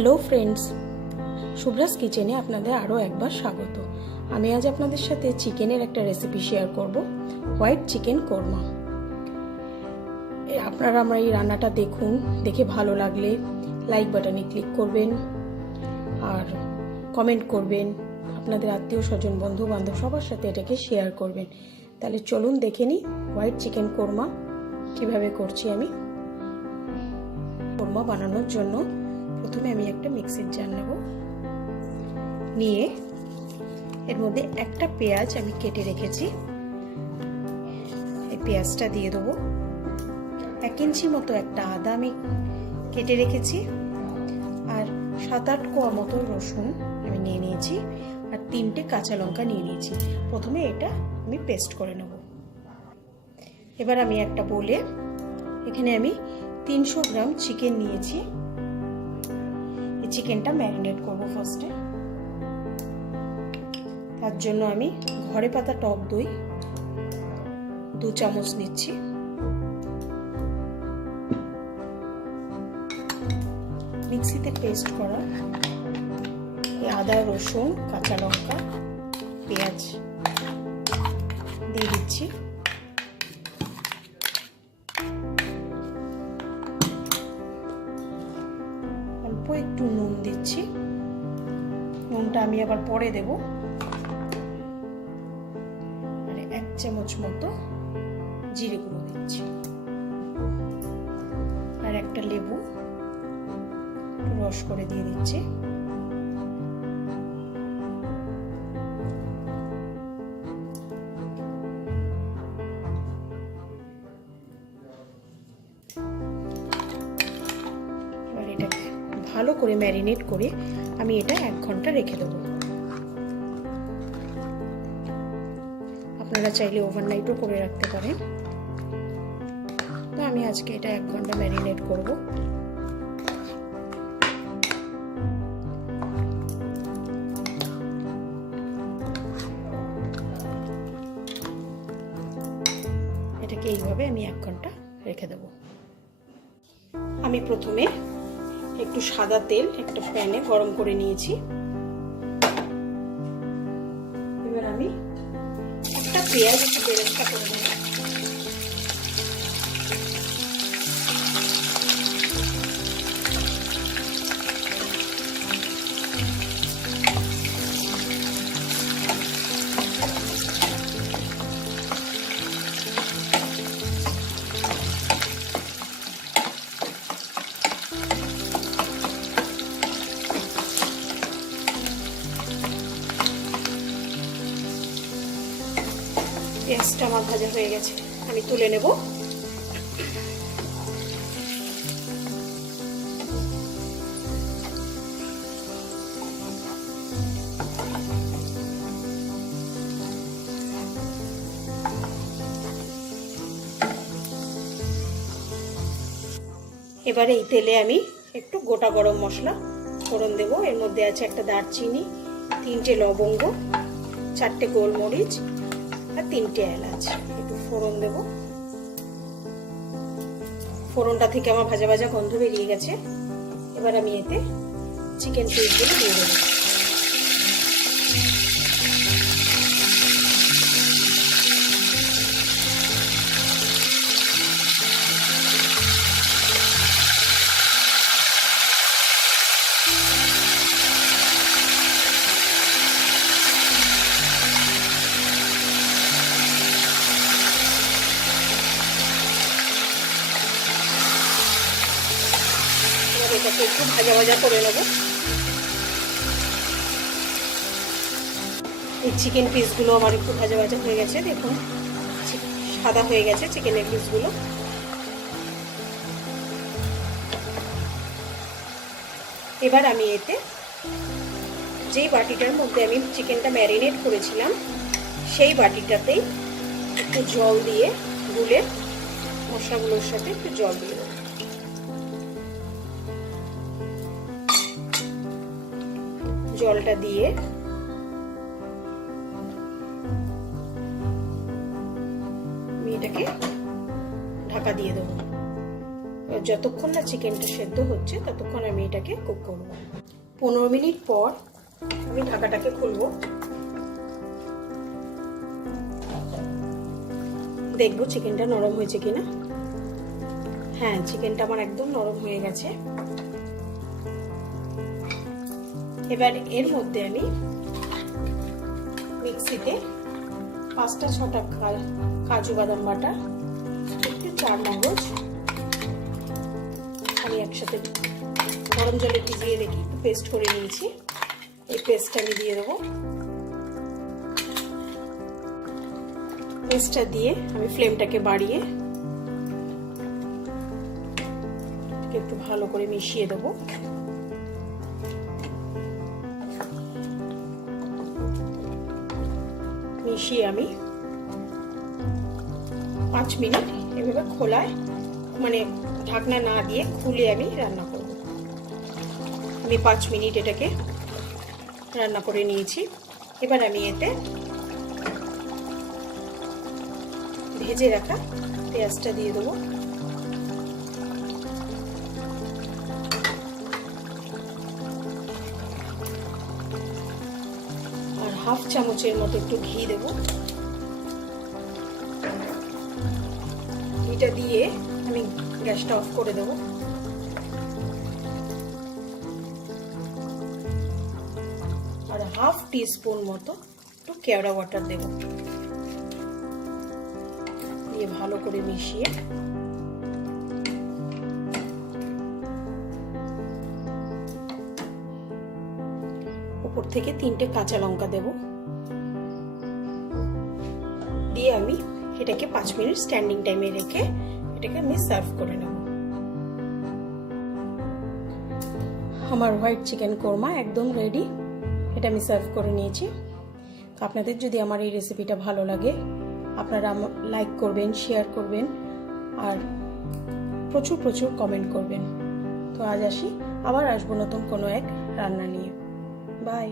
Hello friends, শুভ্রাস কিচেনে আপনাদের আরও একবার স্বাগত। আমি আজ আপনাদের সাথে চিকেনের একটা রেসিপি শেয়ার করব, হোয়াইট চিকেন কোরমা। আপনারা আমার এই রান্নাটা দেখুন, দেখে ভালো লাগলে লাইক বাটনে ক্লিক করবেন আর কমেন্ট করবেন, আপনাদের আত্মীয় স্বজন বন্ধু বান্ধব সবার সাথে এটাকে শেয়ার করবেন। তাহলে চলুন দেখে নিই হোয়াইট চিকেন কোরমা কিভাবে করছি আমি। কোরমা বানানোর জন্য প্রথমে আমি একটা মিক্সির জার নেব, নিয়ে এর মধ্যে একটা পেঁয়াজ আমি কেটে রেখেছি, এই পেঁয়াজটা দিয়ে দেবো। 1 ইঞ্চি মতো একটা আদা আমি কেটে রেখেছি, আর 7-8 কোয়া মতো রসুন আমি নিয়ে নিয়েছি, আর 3টে কাঁচা লঙ্কা নিয়ে নিয়েছি। প্রথমে এটা আমি পেস্ট করে নেব। এবার আমি একটা বলে এখানে আমি 300 গ্রাম চিকেন নিয়েছি। এই চিকেনটা ম্যারিনেট করব ফার্স্টে। তার জন্য আমি ঘরে পাতা টক দই 2 চামচ নিচ্ছি, মিক্সিতে পেস্ট করা এই আদা রসুন কাঁচা লঙ্কা পেঁয়াজ দিয়ে দিচ্ছি। অল্প একটু নুন দিচ্ছি, নুনটা আমি আবার পরে দেব। আর 1 চামচ মতো জিরে গুঁড়ো দিচ্ছি, আর একটা লেবু রস করে দিয়ে দিচ্ছি। এবার এটাকে ভালো করে ম্যারিনেট করে আমি এটা 1 ঘন্টা রেখে দেবো। আপনারা চাইলে ওভারনাইটও করে রাখতে পারেন, তো আমি আজকে এটা 1 ঘন্টা ম্যারিনেট করব। এটাকে এইভাবে আমি 1 ঘন্টা রেখে দেব। আমি প্রথমে একটু সাদা তেল একটা প্যানে গরম করে নিয়েছি। এবার আমি একটা পেঁয়াজ একটু বেরেস্তা করে নেব। পেঁয়াজটা আমার ভাজা হয়ে গেছে, আমি তুলে নেব। এবারে এই তেলে আমি একটু গোটা গরম মশলা ফোড়ন দেব। এর মধ্যে আছে একটা দারচিনি, 3টে লবঙ্গ, 4টে গোলমরিচ আর 3টে এলাচ। একটু ফোড়ন দেব। ফোড়নটা থেকে আমার ভাজা ভাজা গন্ধ বেরিয়ে গেছে। এবার আমি এতে চিকেন পিসগুলো দিয়ে দেবো। এটাকে একটু ভাজা ভাজা করে নেব। এই চিকেন পিসগুলো আমার একটু ভাজা ভাজা হয়ে গেছে, দেখুন সাদা হয়ে গেছে চিকেনের পিসগুলো। এবার আমি এতে যেই বাটিটার মধ্যে আমি চিকেনটা ম্যারিনেট করেছিলাম সেই বাটিটাতেই একটু জল দিয়ে গুলে মশলাগুলোর সাথে একটু জল দিয়ে দেবো। জলটা দিয়ে আমি এটাকে ঢাকা দিয়ে দেবো। যতক্ষণ না চিকেনটা সেদ্ধ হচ্ছে ততক্ষণ আমি এটাকে কুক করব। 15 মিনিট পর আমি ঢাকাটাকে খুলবো, দেখবো চিকেনটা নরম হয়েছে কিনা। হ্যাঁ, চিকেনটা আমার একদম নরম হয়ে গেছে। এবার এর মধ্যে আমি মিক্সিতে 5-6টা কাজু বাদাম বাটা, একটু 4 মগজ আমি একসাথে গরম জলে ভিজিয়ে রেখে একটু পেস্ট করে নিয়েছি। এই পেস্টটা আমি দিয়ে দেবো। পেস্টটা দিয়ে আমি ফ্লেমটাকে বাড়িয়ে একটু ভালো করে মিশিয়ে দেবো। মিশিয়ে আমি 5 মিনিট এভাবে খোলায়, মানে ঢাকনা না দিয়ে খুলে আমি রান্না করব। আমি 5 মিনিট এটাকে রান্না করে নিয়েছি। এবার আমি এতে ভেজে রাখা পেঁয়াজটা দিয়ে দেবো। আর হাফ চামচের মতো একটু ঘি দেব। এটা দিয়ে আমি গ্যাসটা অফ করে দেবো। আর হাফ টিস্পুন মতো একটু কেওড়া ওয়াটার দেব, দিয়ে ভালো করে মিশিয়ে উপর থেকে 3টে কাঁচা লঙ্কা দেব, দিয়ে আমি এটাকে 5 মিনিট স্ট্যান্ডিং টাইমে রেখে এটাকে আমি সার্ভ করে নেব। আমার হোয়াইট চিকেন কোরমা একদম রেডি। এটা আমি সার্ভ করে নিয়েছি। তো আপনাদের যদি আমার এই রেসিপিটা ভালো লাগে, আপনারা লাইক করবেন, শেয়ার করবেন আর প্রচুর প্রচুর কমেন্ট করবেন। তো আজ আসি, আবার আসবো নতুন কোনো এক রান্না নিয়ে। বাই।